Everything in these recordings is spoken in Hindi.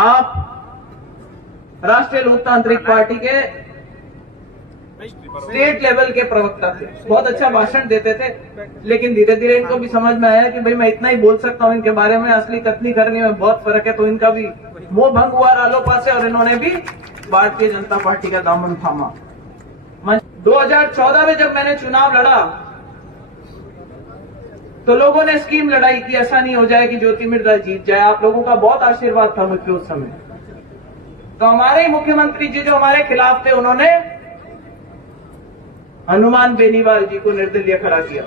आप राष्ट्रीय लोकतांत्रिक पार्टी के स्टेट लेवल के प्रवक्ता थे, बहुत अच्छा भाषण देते थे, लेकिन धीरे धीरे इनको भी समझ में आया कि भाई मैं इतना ही बोल सकता हूँ इनके बारे में, असली कथनी करने में बहुत फर्क है। तो इनका भी मोह भंग हुआ रालोपा से और इन्होंने भी भारतीय जनता पार्टी का दामन थामा। 2014 में जब मैंने चुनाव लड़ा तो लोगों ने स्कीम लड़ाई कि ऐसा नहीं हो जाए कि ज्योति मिर्धा जीत जाए। आप लोगों का बहुत आशीर्वाद था मुझ पे उस समय। तो हमारे ही मुख्यमंत्री जी जो हमारे खिलाफ थे, उन्होंने हनुमान बेनीवाल जी को निर्दलीय खड़ा किया।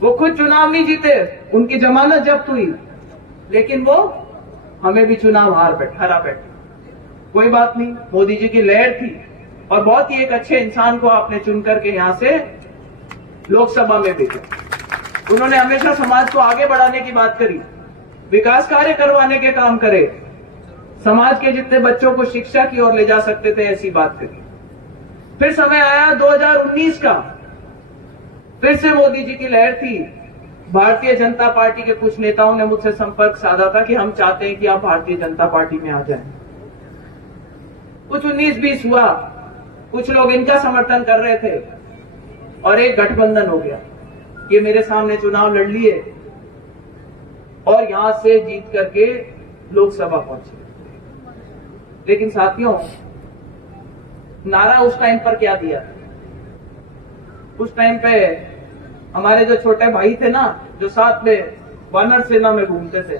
वो खुद चुनाव नहीं जीते, उनकी जमानत जब्त हुई, लेकिन वो हमें भी चुनाव हरा बैठे। कोई बात नहीं, मोदी जी की लहर थी और बहुत ही एक अच्छे इंसान को आपने चुन करके यहां से लोकसभा में भेजा। उन्होंने हमेशा समाज को आगे बढ़ाने की बात करी, विकास कार्य करवाने के काम करे, समाज के जितने बच्चों को शिक्षा की ओर ले जा सकते थे ऐसी बात करी। फिर समय आया 2019 का, फिर से मोदी जी की लहर थी। भारतीय जनता पार्टी के कुछ नेताओं ने मुझसे संपर्क साधा था कि हम चाहते हैं कि आप भारतीय जनता पार्टी में आ जाएं। कुछ 19-20 हुआ, कुछ लोग इनका समर्थन कर रहे थे और एक गठबंधन हो गया। ये मेरे सामने चुनाव लड़ लिए और यहां से जीत करके लोकसभा पहुंचे। लेकिन साथियों, नारा उस टाइम पर क्या दिया? उस टाइम पे हमारे जो छोटे भाई थे ना, जो साथ में वानर सेना में घूमते थे,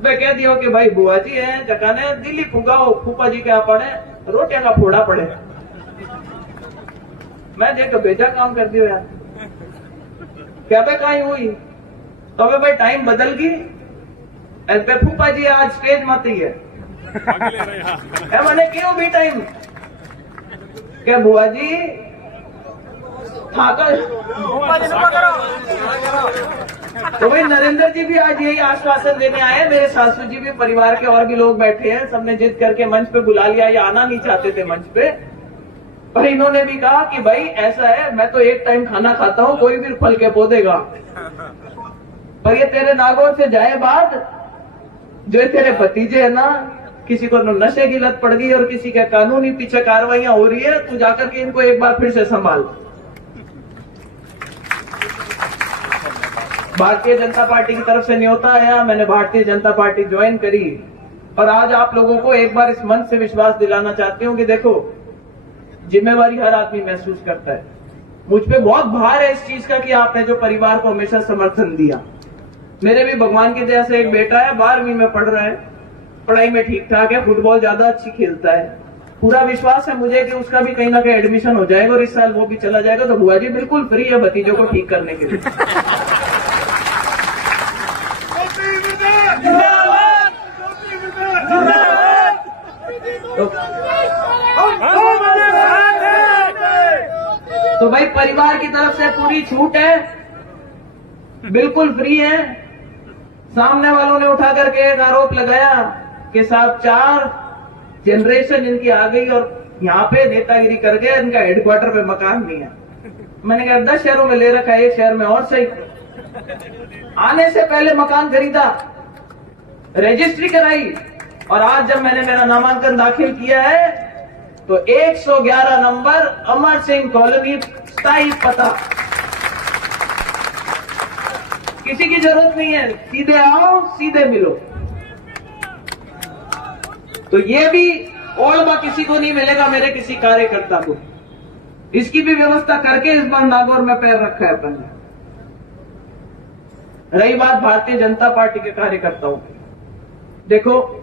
वे कह दिया कि भाई बुआ जी है जकाने दिल्ली फुगाओ, फूफा जी क्या पड़े, रोटियां का फोड़ा पड़े। मैं देख भेजा काम कर दियो यार, क्या बे कहीं हुई तो भाई टाइम बदल गई। फूफा जी आज स्टेज मत ही है मैंने क्यों भी टाइम क्या बुआ जी तो भाई नरेंद्र जी भी आज यही आश्वासन देने आए। मेरे सासू जी भी, परिवार के और भी लोग बैठे हैं, सबने जिद करके मंच पे बुला लिया। ये आना नहीं चाहते थे मंच पे, पर इन्होंने भी कहा कि भाई ऐसा है, मैं तो एक टाइम खाना खाता हूं, कोई भी फल के पौधेगा, पर ये तेरे नागौर से जाए बात, जो तेरे भतीजे है ना, किसी को नशे की लत पड़ गई और किसी के कानूनी पीछे कार्रवाइयां हो रही है, तू जाकर के इनको एक बार फिर से संभाल। भारतीय जनता पार्टी की तरफ से न्योता आया, मैंने भारतीय जनता पार्टी ज्वाइन करी और आज आप लोगों को एक बार इस मंच से विश्वास दिलाना चाहती हूं कि देखो, जिम्मेवारी हर आदमी महसूस करता है। मुझ पे बहुत भार है इस चीज का कि आपने जो परिवार को हमेशा समर्थन दिया। मेरे भी भगवान की दया से एक बेटा है, 12वीं में पढ़ रहा है, पढ़ाई में ठीक ठाक है, फुटबॉल ज्यादा अच्छी खेलता है। पूरा विश्वास है मुझे कि उसका भी कहीं ना कहीं एडमिशन हो जाएगा और इस साल वो भी चला जाएगा। तो बुआ जी बिल्कुल फ्री है भतीजों को ठीक करने के लिए। तो भाई परिवार की तरफ से पूरी छूट है, बिल्कुल फ्री है। सामने वालों ने उठा करके एक आरोप लगाया कि साहब 4 जनरेशन इनकी आ गई और यहाँ पे नेतागिरी कर गए, इनका हेडक्वार्टर पे मकान नहीं है। मैंने कहा 10 शहरों में ले रखा है, एक शहर में और सही। आने से पहले मकान खरीदा, रजिस्ट्री कराई और आज जब मैंने मेरा नामांकन दाखिल किया है तो 111 नंबर अमर सिंह कॉलोनी, स्थायी पता। किसी की जरूरत नहीं है, सीधे आओ सीधे मिलो। तो ये भी ओलबा किसी को नहीं मिलेगा, मेरे किसी कार्यकर्ता को। इसकी भी व्यवस्था करके इस बार नागौर में पैर रखा है अपन ने। रही बात भारतीय जनता पार्टी के कार्यकर्ताओं की, देखो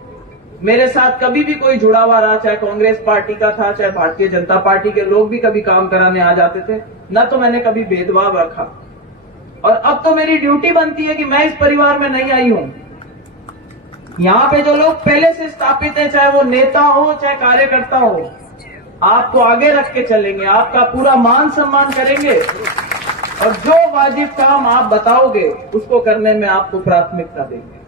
मेरे साथ कभी भी कोई जुड़ा हुआ रहा, चाहे कांग्रेस पार्टी का था, चाहे भारतीय जनता पार्टी के लोग भी कभी काम कराने आ जाते थे, न तो मैंने कभी भेदभाव रखा। और अब तो मेरी ड्यूटी बनती है कि मैं इस परिवार में नहीं आई हूं। यहां पे जो लोग पहले से स्थापित हैं, चाहे वो नेता हो चाहे कार्यकर्ता हो, आपको आगे रख के चलेंगे, आपका पूरा मान सम्मान करेंगे और जो वाजिब काम आप बताओगे उसको करने में आपको प्राथमिकता देंगे।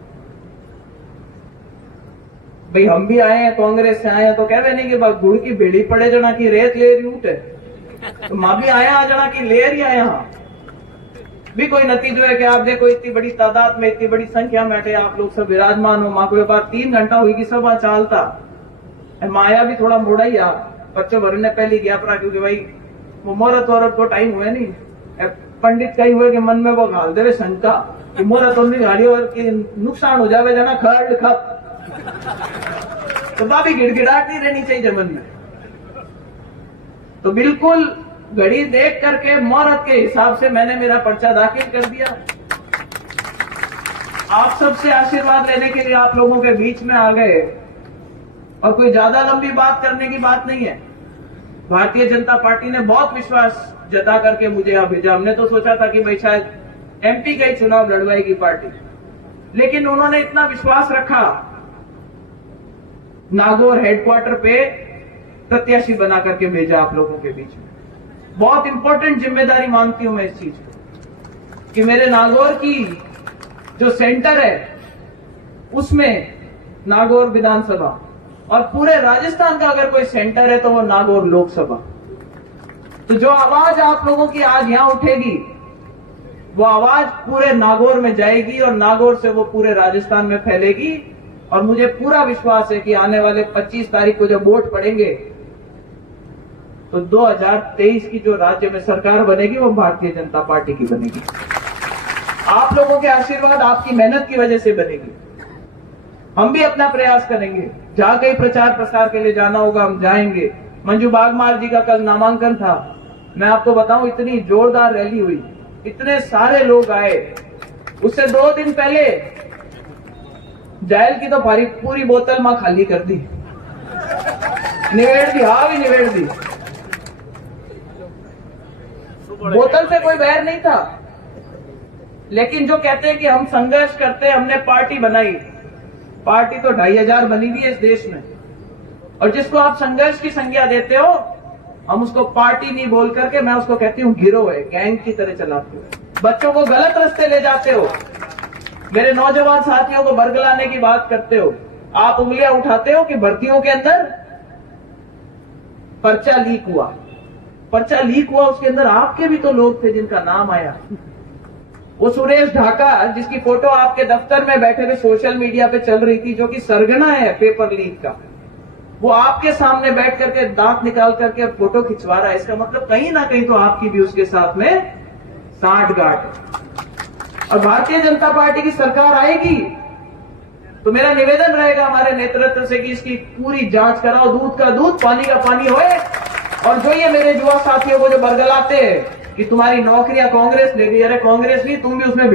भाई हम भी आए हैं, कांग्रेस से आए हैं, तो कह नहीं कि गुड़ की बेड़ी पड़े जना की रेत ले रही उठे, तो मां भी आया आ जना की ले रही है यहाँ। भी कोई नतीजो है कि आप देखो इतनी बड़ी तादाद में, इतनी बड़ी संख्या में बैठे आप लोग सब विराजमान हो। माँ को बात 3 घंटा हुई कि सभा चालता माया भी थोड़ा मोड़ा ही आ बच्चों भर ने पहले गया पड़ा, क्योंकि भाई वो मुहूर्त वहूर्त को टाइम हुए नहीं। पंडित कई हुए कि मन में वो घाल दे शंका कि मुहूर्त नहीं घाली और कि नुकसान हो जावे जना खड़ खप, तो बाबी गिड़गिड़ाहट नहीं रहनी चाहिए मन में। तो बिल्कुल घड़ी देख करके मुहूर्त के हिसाब से मैंने मेरा पर्चा दाखिल कर दिया। आप सबसे आशीर्वाद लेने के लिए आप लोगों के बीच में आ गए, और कोई ज्यादा लंबी बात करने की बात नहीं है। भारतीय जनता पार्टी ने बहुत विश्वास जता करके मुझे यहां भेजा। हमने तो सोचा था कि भाई शायद एमपी का ही चुनाव लड़वाएगी पार्टी, लेकिन उन्होंने इतना विश्वास रखा, नागौर हेडक्वार्टर पे प्रत्याशी बना करके भेजा आप लोगों के बीच में। बहुत इंपॉर्टेंट जिम्मेदारी मानती हूं मैं इस चीज को कि मेरे नागौर की जो सेंटर है उसमें नागौर विधानसभा, और पूरे राजस्थान का अगर कोई सेंटर है तो वो नागौर लोकसभा। तो जो आवाज आप लोगों की आज यहां उठेगी वो आवाज पूरे नागौर में जाएगी और नागौर से वो पूरे राजस्थान में फैलेगी। और मुझे पूरा विश्वास है कि आने वाले 25 तारीख को जब वोट पड़ेंगे तो 2023 की जो राज्य में सरकार बनेगी वो भारतीय जनता पार्टी की बनेगी। आप लोगों के आशीर्वाद, आपकी मेहनत की वजह से बनेगी। हम भी अपना प्रयास करेंगे, जहां कहीं प्रचार प्रसार के लिए जाना होगा हम जाएंगे। मंजू बागमार जी का कल नामांकन था, मैं आपको बताऊं इतनी जोरदार रैली हुई, इतने सारे लोग आए। उससे 2 दिन पहले जायल की तो पूरी बोतल मां खाली कर दी, निवेड़ दी, हाँ भी निवेड़ दी। बोतल से कोई बैर नहीं था, लेकिन जो कहते हैं कि हम संघर्ष करते हैं, हमने पार्टी बनाई। पार्टी तो 2500 बनी हुई है इस देश में, और जिसको आप संघर्ष की संज्ञा देते हो हम उसको पार्टी नहीं बोल करके मैं उसको कहती हूँ गिरोह है, गैंग की तरह चलाते हो। बच्चों को गलत रास्ते ले जाते हो, मेरे नौजवान साथियों को बरगलाने की बात करते हो। आप उंगलियां उठाते हो कि भर्तियों के अंदर पर्चा लीक हुआ, पर्चा लीक हुआ, उसके अंदर आपके भी तो लोग थे जिनका नाम आया। वो सुरेश ढाका जिसकी फोटो आपके दफ्तर में बैठे हुए सोशल मीडिया पे चल रही थी, जो कि सरगना है पेपर लीक का, वो आपके सामने बैठ करके दांत निकाल करके फोटो खिंचवा रहा है। इसका मतलब कहीं ना कहीं तो आपकी भी उसके साथ में साठगांठ है। और भारतीय जनता पार्टी की सरकार आएगी तो मेरा निवेदन रहेगा हमारे नेतृत्व से कि इसकी पूरी जांच कराओ, दूध का दूध पानी का पानी होए। और जो ये मेरे युवा साथियों को जो बरगलाते हैं कि तुम्हारी नौकरियां कांग्रेस ले गई, अरे कांग्रेस नहीं, तुम भी उसमें